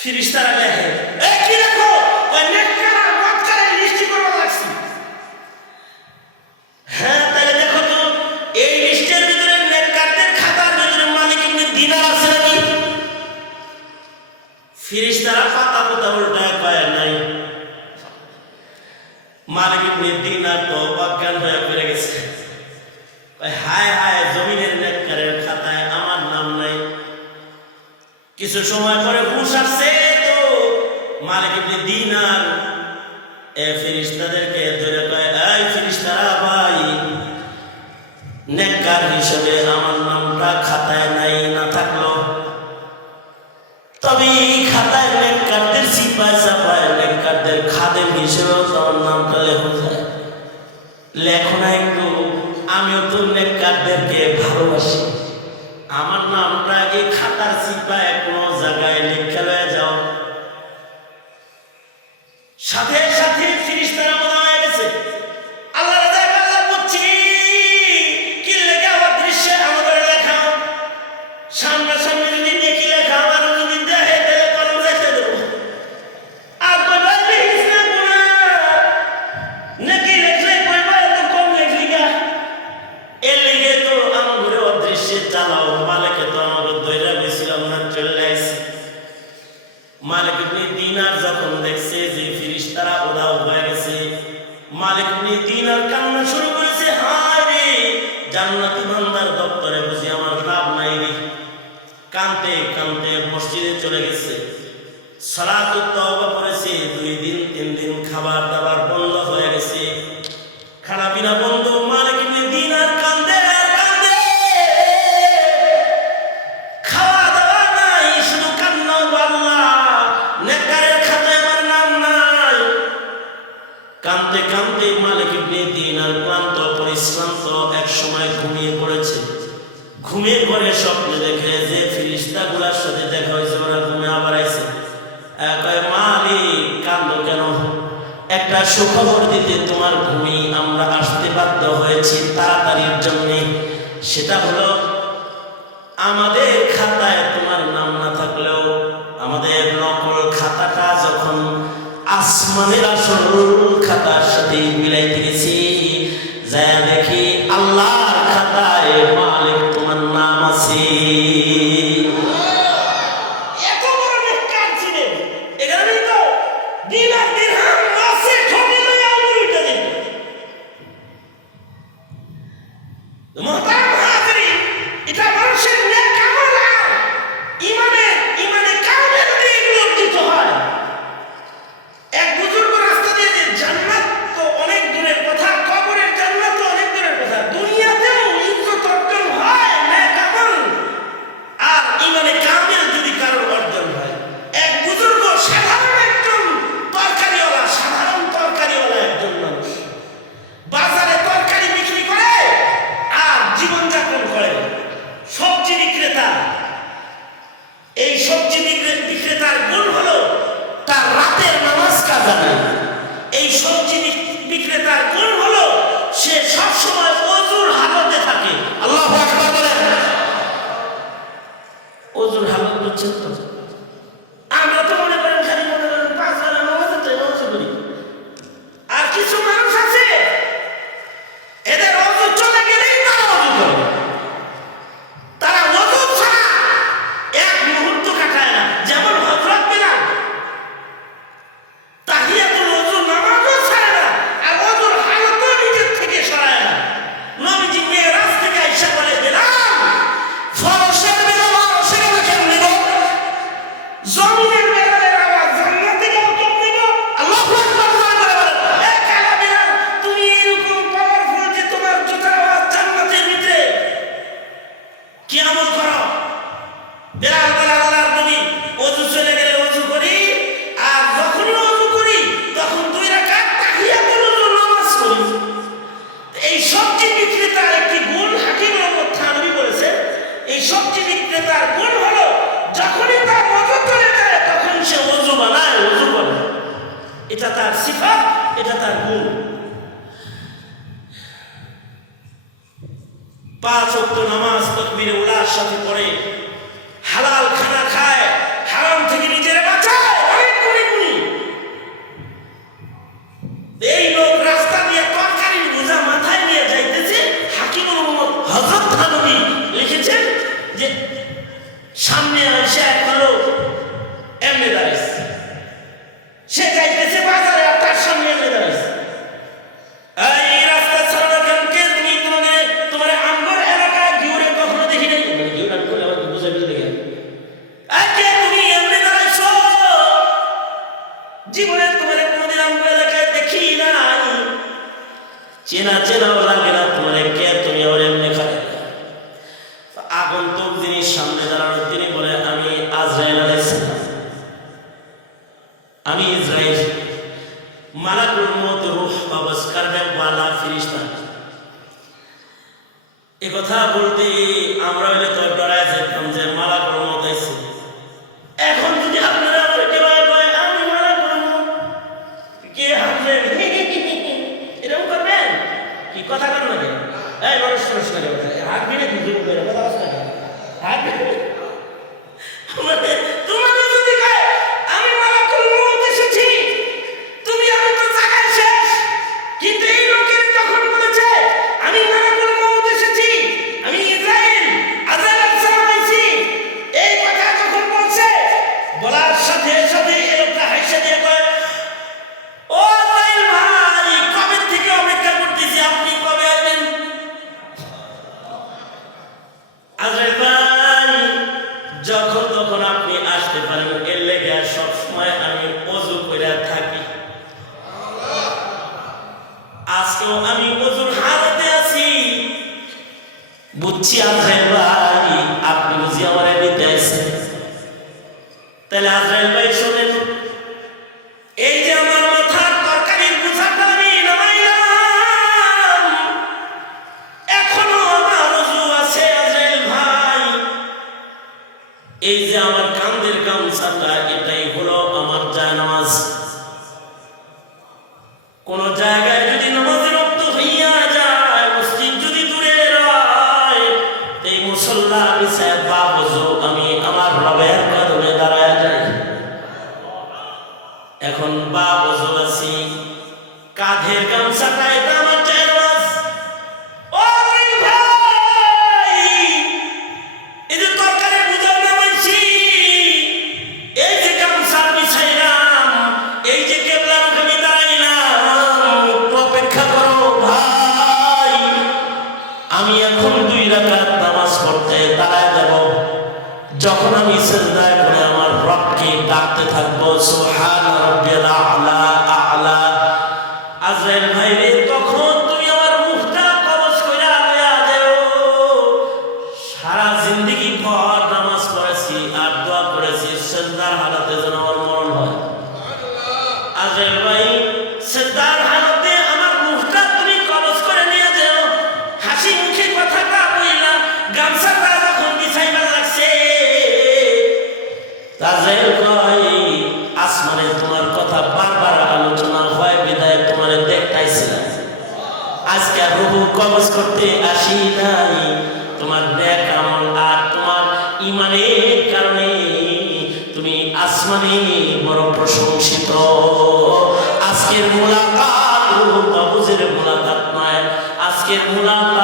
ফিরিস্তারা লেখে কি লেখো ওই নেককার আর বদকারের লিস্টি করবা লাগছে। হ্যাঁ তাহলে দেখো তো এই লিস্টের ভিতরে নেককারদের খাতার ভিতরে মালিক ইবনে দিনার আছে নাকি? ফিরিস্তারা পাতা পাতা উল্টায় কয় নাই। মালিক ইবনে দিনার তো অজ্ঞান হয়ে পড়ে গেছে। হায় হায়, জমিনের নেককারের খাতায় আমার নাম নাই। কিছু সময় পরে হুঁশ আসছে তো মালিক ইবনে দিনার ফেরেশতাদেরকে ধরে কয়, এই ফেরেশতারা ভাই, নেককার হিসেবে আমার নামটা খাতায় নাই, না থাকলো তবে এই খাতায় নেককারদের সিপাই সাপায় নেককারদের খাদেম হিসেবেও তোমার নামটা লেখা যায়। লেখো না একটু, আমিও তো নেককারদেরকে ভালোবাসি, আমার নামটা এই খাতার সিপায় কোনো জায়গায় লেখা লয়ে যাও। সাথে সাথে ফেরেশতারা মনে হয়ে গেছে আল্লাহ রাজা আল্লাহ বুঝছি কি লেখা আমার দৃশ্যে আমাদের লেখাও, সামনাসামনি যদি দেখি লেখা আমার যদি দেখে তাহলে কলম যাইতে দেবো। আর কইবা লিখিস না গুণা নাকি লেখলে কইবা এত কম লেখলি গা, এর লেগে তো আমাদের অদৃশ্যে চালাও। মালিকে তো আমাকে দৈরা গেছিলাম না, চলে আসছি। মালিক ইবনে দিনার যখন দেখছে যে ফেরেশতারা উধাও হয়ে গেছে, মালিক ইবনে দিনার কান্না শুরু করেছে, হায় রে জান্নাতি বান্দার দপ্তরে বুঝি আমার লাভ নাই রে। কাঁদতে কাঁদতে মসজিদে চলে গেছে, সালাতুত তাওবা পড়েছে। 2 দিন 3 দিন খাবার দাবার বন্ধ হয়ে গেছে, খানা পিনা বন্ধ। মালিক ইবনে দিনার কাঁদে আর কাঁদে, খাওয়া দাওয়া নাই, শুধু কান্না। আল্লাহ, নেককারের খাতায় আমার নাম নাই। কাঁদতে কাঁদতে মালিক ইবনে দিনার ক্লান্ত পরিশ্রান্ত এক সময় ঘুমিয়ে পড়েছে। ঘুমিয়ে পড়ে স্বপ্নে দেখে যে ফেরেশতাগুলোর সাথে দেখা হয়েছে, ওরা ঘুমে আবার আইছে। কয় মালিক কান্দো কেন? একটা সুখবর দিতে তোমার ঘুমি আমরা আসতে বাধ্য হয়েছি তাড়াতাড়ির জন্যে। সেটা হলো আমাদের খাতায় তোমার নাম না থাকলেও আমাদের নকল খাতাটা যখন আসমানের আসল খাতার সাথে মিলাইতে গেছি, যায় দেখি আল্লাহর খাতায় মালিক তোমার নাম আছে। এত বড় নেককার ছিলেন, এখানে তো দিনার দিরহাম আছে ঠকে লইয়া আমল উঠে দিন। মুহতারাম হাজিরিন, এটা মানুষের নেক আমল আর ইমানে কামেল দিয়ে এগুলো অর্জিত হয়। এক বুজুর্গ রাস্তা দিয়ে যে জান্নাত তো অনেক দূরের কথা, কবরের জান্নাত তো অনেক দূরের কথা, দুনিয়াতেও ইজ্জত অর্জন হয় নেক আমল আর ইমানে কামেল যদি কারোর অর্জন হয়। এক বুজুর্গ সাধারণ একজন তরকারিওয়ালা, সাধারণ তরকারিওয়ালা একজন মানুষ, বাজারে তরকারি বিক্রি করে আর জীবনযাপন করে, সবজি বিক্রেতা। এই সবজি বিক্রেতার গুণ হলো তার রাতের নামাজ কাজা নেই। এই সবজি বিক্রেতার গুণ হলো সে সবসময় ওযুর হালতে থাকে। আল্লাহু আকবার বলেন। ওযুর হালত বুঝছেন তো? আমরা তো মনে করেন খালি মনে করেন 5 বেলা নামাজ আছে, ওযু করি। আর কিছু মানুষ আছে এদের ওযু চলে গেলেই তারা ওযু করে, তারা ওযু ছাড়া এক মুহূর্ত কাটায় না। যেমন হযরত বিলাল তাহিয়াতুল ওযু নামাজও ছাড়ে না, আর ওযুর হালতও নিজের থেকে সরায় না। নবীজি মেরাজ থেকে আয়েশা বলে, বিলাল ফরশের বেলা সেখানে কেমনে গো, জমিনের বেলালের আওয়াজ জান্নাতে গেল কেমনে গো? আল্লাহু আকবার বলে বলে, এ কালা বিলাল, তুমি এরকম পাওয়ারফুল যে তোমার জুতার আওয়াজ জান্নাতের ভিতরে, কি আমল করো? বিলাল বলে, আল্লাহর নবী ওযু চলে গেলে ওযু করি, আর যখন ওযু করি তখন 2 রাকাত তাহিয়াতুল ওযু নামাজ করি। এই সবজি বিক্রেতার একটি গুণ হাকিম রহমত থানভী বলেছেন, এই সবজি বিক্রেতার গুণ হলো যখনই তার ওযু চলে যায় তখন সে ওযু বানায়, ওযু করে। এটা তার সিফাত, এটা তার গুণ। 5 ওয়াক্ত নামাজ তাকবীরে উলার সাথে পড়ে, হালাল খানা খায়, হারাম থেকে নিজের বাঁচায়। এ কথা বলতে আমরা হইলে তো ডরায় যেতাম যে মারা করবো তাইছে। এখন যদি আপনারা আমার কেউ কয় আমি মারা করবো, কে হাসবেন? এরকম করবেন কি? কথা কেন লাগে এই মানুষ মানুষ করে হাঁটবি না কি করে কথা বলছ না হাঁটবি তোমাদের যদি কয় আমি মারা করবো এসেছি, তুমি আমি তো জায়গায় শেষ। কিন্তু এই লোকের যখন বলেছে আমি মারা করবো এসেছি, আমি ইসরায়েল আজারাইল সালামাইছি, এই কথা যখন বলছে, বলার সাথে সাথে এই লোকটা হাসে দিয়ে কয় ও আজারাইল ভাই, কবে থেকে অপেক্ষা করতেছি, আপনি কবে আসবেন? আজারাইল ভাই, যখন তখন আপনি আসতে পারেন, এর লেগে সবসময় আমি ওযু করে থাকি। আজকেও আমি ওযুর হালতে আছি। বুঝছি আজরাইল ভাই আপনি বুঝি আমার নিতে আসছেন। তাহলে আজরাইল ভাই শোনেন, এই যে আমার মাথার তরকারির বোঝাটা আমি নামাইলাম, এখনো আমার ওযু আছে আজরাইল ভাই। এই যে আমার কাঁধের গামছাটা, এটাই হলো আমার জায়নামাজ। কোন জায়গায় যদি নামাজের রক্ত হইয়া যায়, মসজিদ যদি দূরে রয়, এই মুসল্লা বিছায় বা বজো আমি আমার রবের কদমে দাঁড়ায় যাই। এখন বা বজো আছি, কাঁধের গামছাটা এটা আমার জায়নামাজ। ও ভাই, এই যে তরকারির বোঝা নামাইছি, এই যে গামছা বিছাইলাম, এই যে কেবলার মুখে দাঁড়াইলাম, অপেক্ষা করো ভাই, আমি এখন 2 রাকাত নামাজ পড়তে দাঁড়ায় যাব। যখন আমি সিজদায় পড়ে আমার রবকে ডাকতে থাকবো সুবহান রাব্বিয়াল আ'লা আ'লা, আজরাইল ভাই রে, তখন তুমি আমার মুখটা কবজ কইরা লইয়া দেও। সারা জিন্দেগি পর নামাজ পড়েছি আর দোয়া করেছি, সিজদার হালাতে যেন আমার মরণ হয়। আজরাইল ভাই, সিজদার হালাতে আমার মুখটা তুমি কবজ করে নিয়ে যাও। হাসি মুখে কথাটা বইলা গামছাটা যখন বিছাইবার লাগছে, আজরাইল কয় আসমানে তোমার কথা বারবার আলোচনা হয় বিদায় তোমারে দেখতাইছিলাম। আজকে রূহ কবজ করতে আসি নাই, তোমার নেক আমল আর তোমার ঈমানের কারণে তুমি আসমানে বড় প্রশংসিত। আজকের মুলাকাত রূহ কবজের মুলাকাত নয়, আজকের মুলাকাত